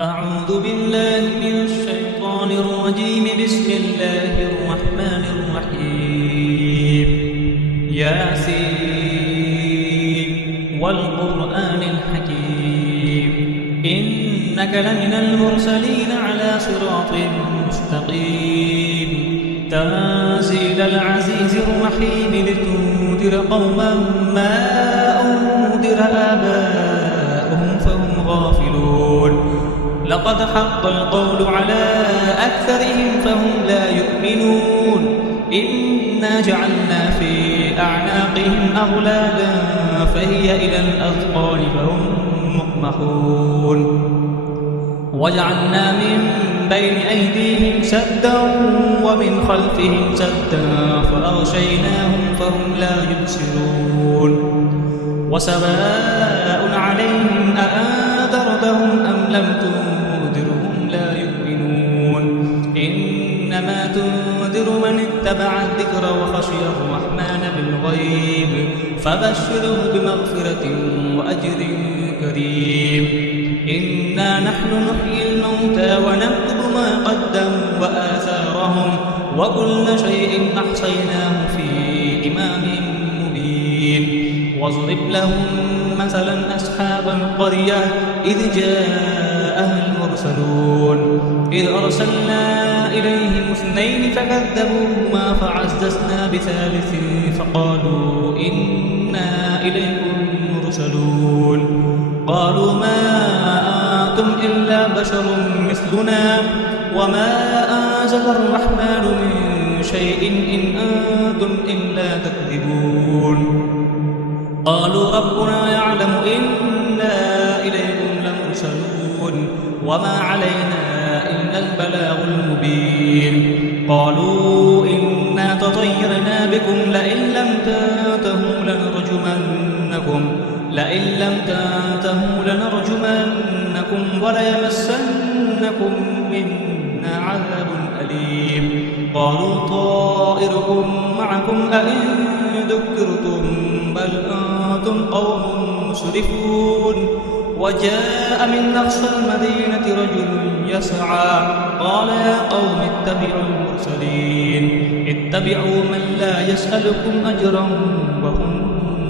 أعوذ بالله من الشيطان الرجيم. بسم الله الرحمن الرحيم. ياسين والقرآن الحكيم إنك لمن المرسلين على صراط مستقيم تنزيل العزيز الرحيم لتنذر قوما ما أنذر آباؤهم فهم غافلون. لقد حق القول على أكثرهم فهم لا يؤمنون. إنا جعلنا في أعناقهم أغلالا فهي إلى الأذقان فهم مقمحون. وجعلنا من بين أيديهم سدا ومن خلفهم سدا فأغشيناهم فهم لا يبصرون. وسواء عليهم أأنذرتهم أم لم تنذرهم لا يؤمنون. إنما تنذر من اتبع الذكر وخشي الرحمن بالغيب فبشره بمغفرة وأجر كريم. إنا نحن نحيي الموتى ونكتب ما قدموا وآثارهم وكل شيء أحصيناه في إمام مبين. واضرب لهم مثلا أصحاب القرية إذ جاءها المرسلون إذ أرسلنا إليهم اثنين فكذبوهما فعززنا بثالث فقالوا إنا إليكم مرسلون. قالوا ما أنتم إلا بشر مثلنا وما أنزل الرحمن من شيء إن أنتم إلا تكذبون. قالوا ربنا يعلم إنا إليكم لمرسلون وما علينا إلا البلاغ المبين. قالوا إنا تطيرنا بكم لئن لم تنتهوا لنرجمنكم وليمسنكم منا عذاب أليم. قالوا طائركم معكم أئن ذكرتم بل أنتم قوم مسرفون. وجاء من أقصى المدينة رجل يسعى قال يا قوم اتبعوا المرسلين اتبعوا من لا يسألكم أجرا وهم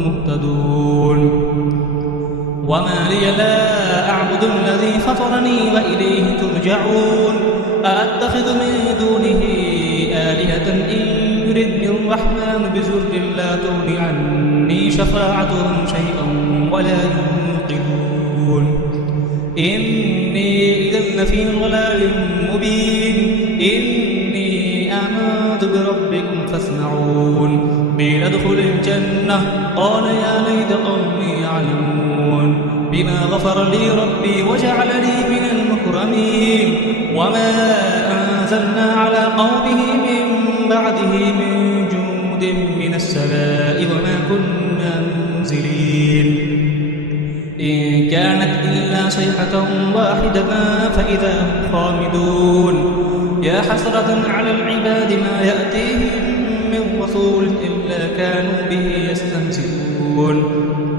مهتدون. وما لي لا أعبد الذي فطرني وإليه ترجعون. أأتخذ من دونه آلهة إن يردني الرحمن بضر لا تغن عني شفاعتهم شيئا ولا ينقذون. إني إذا لفي ضلال مبين. إني آمنت بربكم فاسمعون. قيل ادخل الجنة قال يا ليت قومي يعلمون بما غفر لي ربي وجعلني من المكرمين. وما أنزلنا على قومه من بعده من جند من السماء وما كنا منزلين. إن كانت إلا صيحة واحدة فإذا هم خامدون. يا حسرة على العباد ما يأتيهم من رسول إلا كانوا به يستهزئون.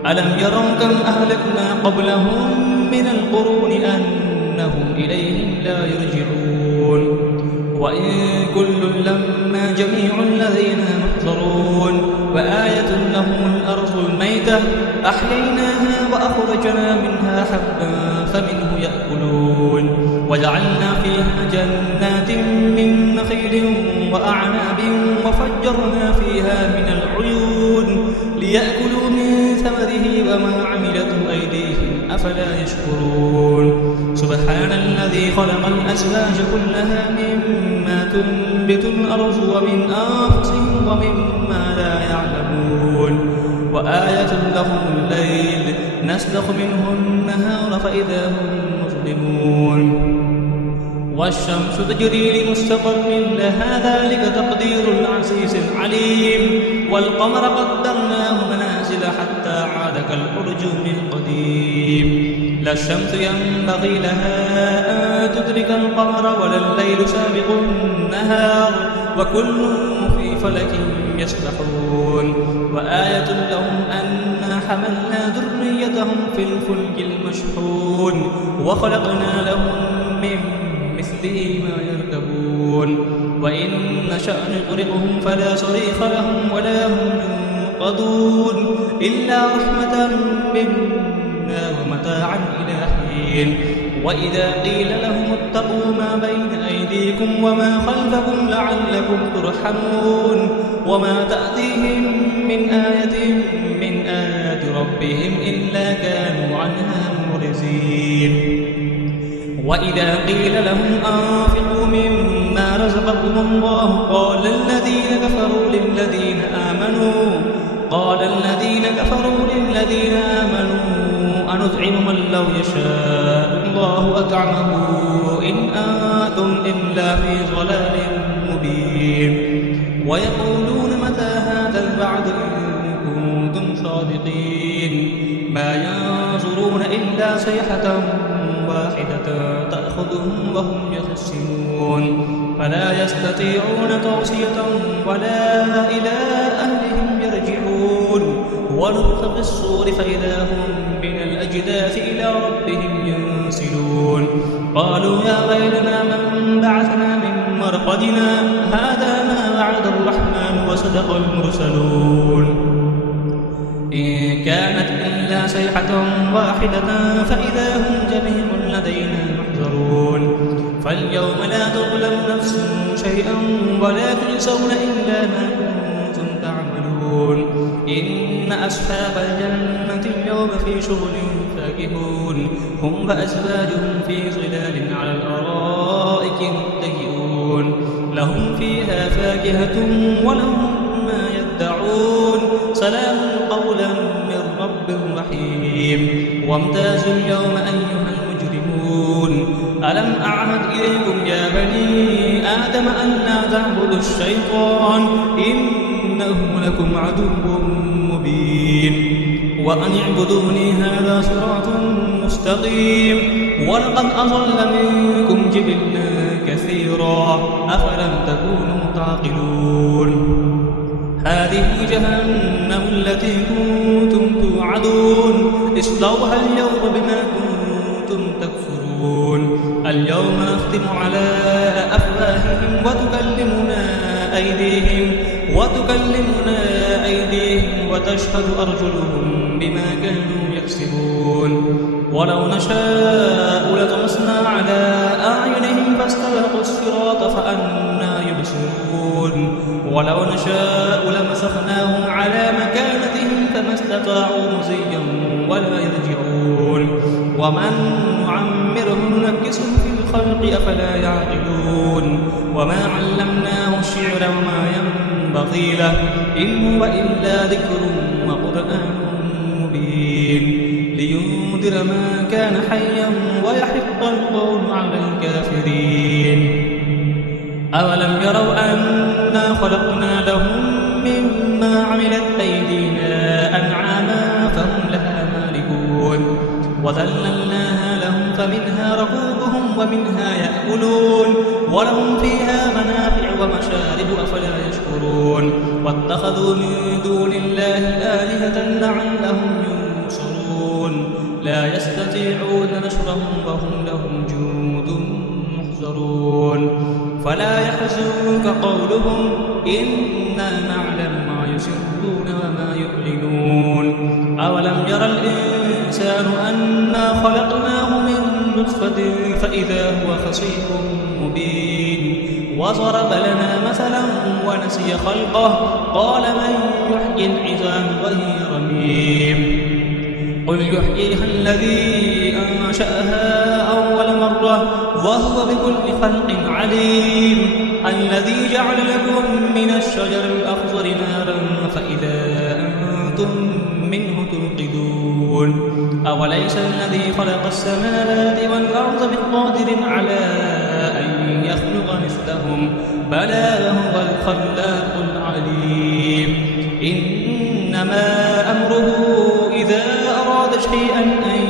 ألم يروا كم أهلكنا قبلهم من القرون أنهم إليهم لا يرجعون. وإن كل لما جميع الذين محضرون. وآية لهم الأرض الميتة أحييناها وأخرجنا منها حبا فمنه يأكلون. وجعلنا فيها جنات من نخيل وأعناب وفجرنا فيها من العيون ليأكلوا من ثمره وما عملته أيديهم أفلا يشكرون. سبحان الذي خلق الأزواج كلها مما تنبت الأرض ومن أنفسهم ومما لا يعلمون. وآية لهم الليل نسلخ منه النهار فإذا هم مظلمون. والشمس تجري لمستقر لها ذلك تقدير العزيز العليم. والقمر قدرناه منازل حتى عاد كالأرجون القديم. لا الشمس ينبغي لها أن تدرك القمر ولا الليل سابق النهار وكل في فلك يسبحون. وآية لهم أنا حملنا ذريتهم في الفلك المشحون وخلقنا لهم تغرقهم فلا صريخ لهم ولا هم ينقذون إلا رحمة منا ومتاعا إلى حين وإذا قيل لهم اتقوا ما بين أيديكم وما خلفكم لعلكم ترحمون وما تأتيهم من آية من آيات ربهم إلا كانوا عنها معرضين وإذا قيل لهم أنفقوا مما رزقكم الله قال الذين كفروا للذين آمنوا أنطعم من لو يشاء الله أطعمه إن أنتم إلا في ضلال مبين ويقولون متى هذا الوعد إن كنتم صادقين ما ينظرون إلا صيحة واحدة تأخذهم وهم يخسرون فلا يستطيعون توصية ولا إلى أهلهم يرجعون ونفخ في الصور فإذا هم من الأجداث إلى ربهم ينسلون قالوا يا ويلنا من بعثنا من مرقدنا هذا ما وعد الرحمن وصدق المرسلون إن كانت إلا صيحة واحدة فإذا هم جميع لدينا محضرون فاليوم لا تظلم نفس شيئا ولا تجزون إلا ما كنتم تعملون إن أصحاب الجنة اليوم في شغل فاكهون هم وأزواجهم في ظلال على الأرائك متكئون لهم فيها فاكهة ولهم ما يدعون سلام قولا من رب رحيم وامتازوا اليوم أيها المجرمون ألم أعهد إليكم يا بني آدم أن لا تعبدوا الشيطان إنه لكم عدو مبين وأن اعبدوني هذا صراط مستقيم ولقد أضل منكم جبلا كثيرا أفلم تكونوا تعقلون هذه جهنم التي كنتم توعدون اصلوها اليوم بما كنتم تكفرون اليوم نختم على أفواههم وتكلمنا أيديهم وتشهد أرجلهم بما كانوا يكسبون ولو نشاء لطمسنا على أعينهم فاستبقوا الصراط فأنى يبصرون ولو نشاء لمسخناهم على مكانتهم فما استطاعوا مزيا ولا يرجعون ومن نعمره ننكسه في الخلق أفلا يعقلون وما علمناه الشعر وما ينبغي له إن هو إلا ذكر وقرآن مبين لينذر ما كان حيا ويحق القول على الكافرين أولم يروا أنا خلقنا لهم مما عملت أيدينا أنعاما فهم لها مالكون وذللناها لهم فمنها ركوبهم ومنها يأكلون ولهم فيها منافع ومشارب أفلا يشكرون واتخذوا من دون الله آلهة لعلهم ينصرون لا يستطيعون نصرهم وهم لهم جند محضرون فلا يحزنك قولهم إنا نعلم ما يسرون وما يعلنون أولم يرى الإنسان أنا خلقناه من نطفة فإذا هو خصيم مبين وضرب لنا مثلا ونسي خلقه قال من يحيي العظام وهي رميم قل يحييها الذي أنشأها أول مرة وهو بكل خلق عليم الذي جعل لكم من الشجر الأخضر نارا فإذا أنتم منه توقدون أوليس الذي خلق السماوات والأرض بقادر على أن يخلق مثلهم بلى وهو الخلاق العليم إنما أمره إذا أراد شيئا أن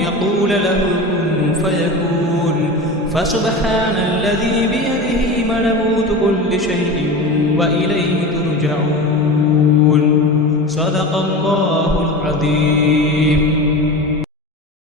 يقول له كن فيكون فسبحان الذي بيده ملكوت كل شيء وإليه ترجعون صدق الله العظيم.